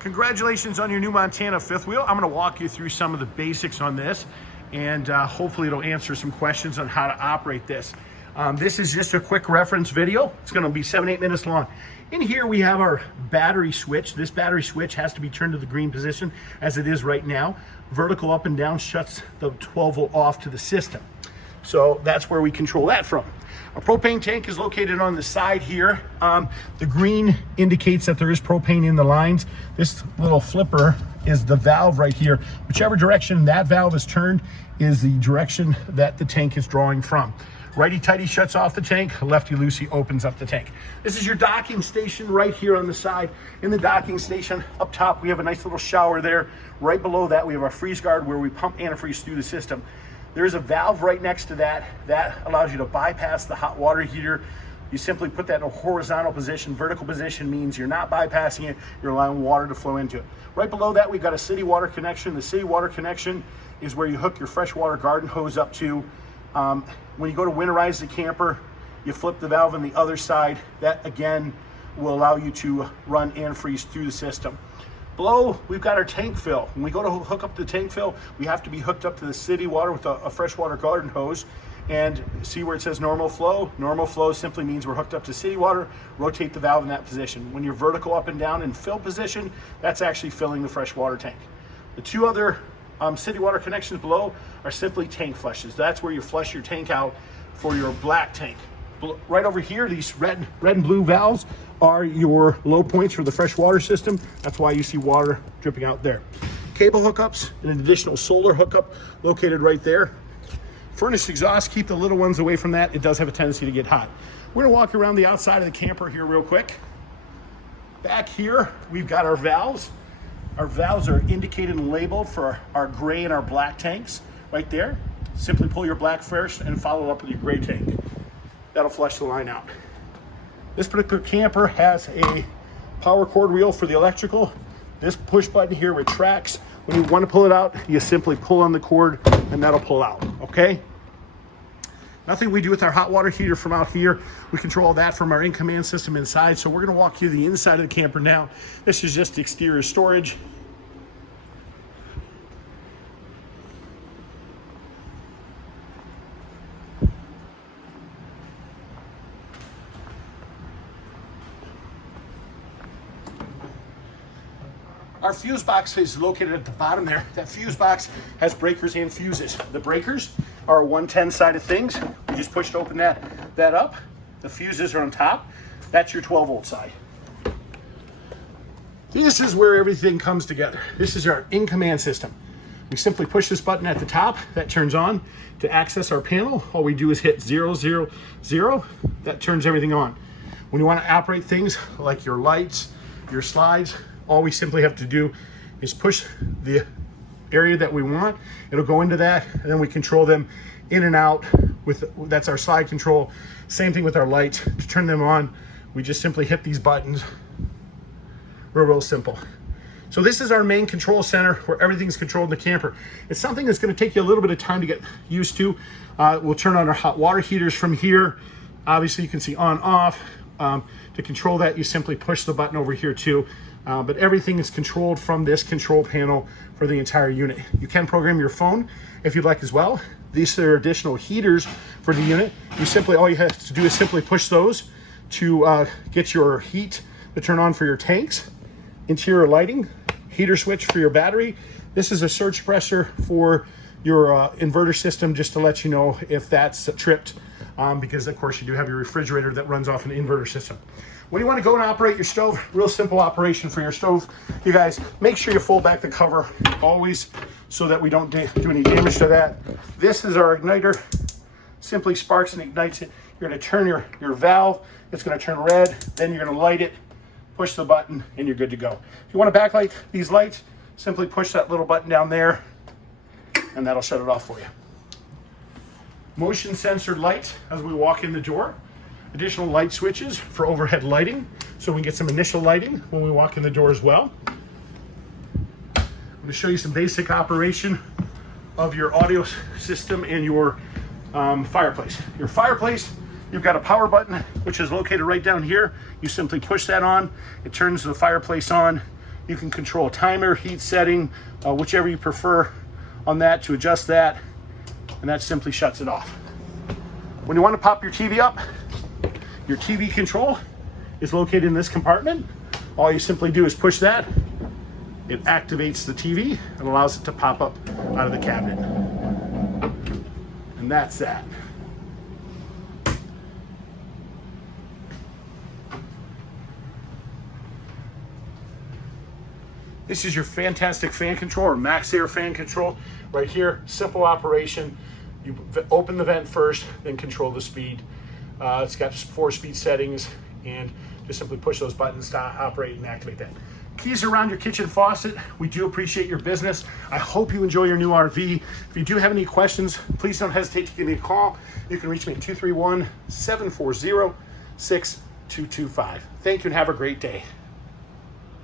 Congratulations on your new Montana fifth wheel. I'm going to walk you through some of the basics on this, and hopefully it'll answer some questions on how to operate this. This is just a quick reference video. It's going to be 7-8 minutes long. In here we have our battery switch. This battery switch has to be turned to the green position as it is right now. Vertical up and down shuts the 12 volt off to the system. So that's where we control that from. Our propane tank is located on the side here. The green indicates that there is propane in the lines. This little flipper is the valve right here. Whichever direction that valve is turned is the direction that the tank is drawing from. Righty-tighty shuts off the tank, lefty-loosey opens up the tank. This is your docking station right here on the side. In the docking station, up top, we have a nice little shower there. Right below that, we have our freeze guard where we pump antifreeze through the system. There's a valve right next to that. That allows you to bypass the hot water heater. You simply put that in a horizontal position. Vertical position means you're not bypassing it, you're allowing water to flow into it. Right below that, we've got a city water connection. The city water connection is where you hook your freshwater garden hose up to. When you go to winterize the camper, you flip the valve on the other side. That again will allow you to run antifreeze through the system. Below, we've got our tank fill. When we go to hook up the tank fill, we have to be hooked up to the city water with a freshwater garden hose. And see where it says normal flow? Normal flow simply means we're hooked up to city water. Rotate the valve in that position. When you're vertical up and down in fill position, that's actually filling the freshwater tank. The two other city water connections below are simply tank flushes. That's where you flush your tank out for your black tank. Right over here, these red and blue valves are your low points for the fresh water system. That's why you see water dripping out there. Cable hookups, and an additional solar hookup located right there. Furnace exhaust, keep the little ones away from that. It does have a tendency to get hot. We're gonna walk around the outside of the camper here real quick. Back here, we've got our valves. Our valves are indicated and labeled for our gray and our black tanks right there. Simply pull your black first and follow up with your gray tank. That'll flush the line out. This particular camper has a power cord wheel for the electrical. This push button here retracts. When you want to pull it out, you simply pull on the cord and that'll pull out, okay? Nothing we do with our hot water heater from out here. We control that from our in-command system inside. So we're gonna walk you the inside of the camper now. This is just exterior storage. Our fuse box is located at the bottom there. That fuse box has breakers and fuses. The breakers are a 110 side of things. We just pushed open that up. The fuses are on top. That's your 12 volt side. This is where everything comes together. This is our in-command system. We simply push this button at the top. That turns on. To access our panel, all we do is hit 0, 0, 0. That turns everything on. When you want to operate things like your lights, your slides, all we simply have to do is push the area that we want. It'll go into that, and then we control them in and out that's our slide control. Same thing with our lights. To turn them on, we just simply hit these buttons. Real simple. So this is our main control center where everything's controlled in the camper. It's something that's gonna take you a little bit of time to get used to. We'll turn on our hot water heaters from here. Obviously you can see on, off. To control that, you simply push the button over here too. But everything is controlled from this control panel for the entire unit. You can program your phone if you'd like as well. These are additional heaters for the unit. All you have to do is simply push those to get your heat to turn on for your tanks. Interior lighting, heater switch for your battery. This is a surge suppressor for your inverter system, just to let you know if that's tripped, because of course you do have your refrigerator that runs off an inverter system. When you want to go and operate your stove, real simple operation for your stove, you guys, make sure you fold back the cover always so that we don't do any damage to that. This is our igniter. Simply sparks and ignites it. You're going to turn your valve. It's going to turn red. Then you're going to light it, push the button, and you're good to go. If you want to backlight these lights, simply push that little button down there, and that'll shut it off for you. Motion censored lights as we walk in the door. Additional light switches for overhead lighting, so we can get some initial lighting when we walk in the door as well. I'm going to show you some basic operation of your audio system and your fireplace. Your fireplace, you've got a power button, which is located right down here. You simply push that on. It turns the fireplace on. You can control timer, heat setting, whichever you prefer on that to adjust that, and that simply shuts it off. When you want to pop your TV up, your TV control is located in this compartment. All you simply do is push that. It activates the TV and allows it to pop up out of the cabinet. And that's that. This is your fantastic fan control, or max air fan control. Right here, simple operation. You open the vent first, then control the speed. It's got 4 speed settings, and just simply push those buttons to operate and activate that. Keys around your kitchen faucet. We do appreciate your business. I hope you enjoy your new RV. If you do have any questions, please don't hesitate to give me a call. You can reach me at 231-740-6225. Thank you and have a great day.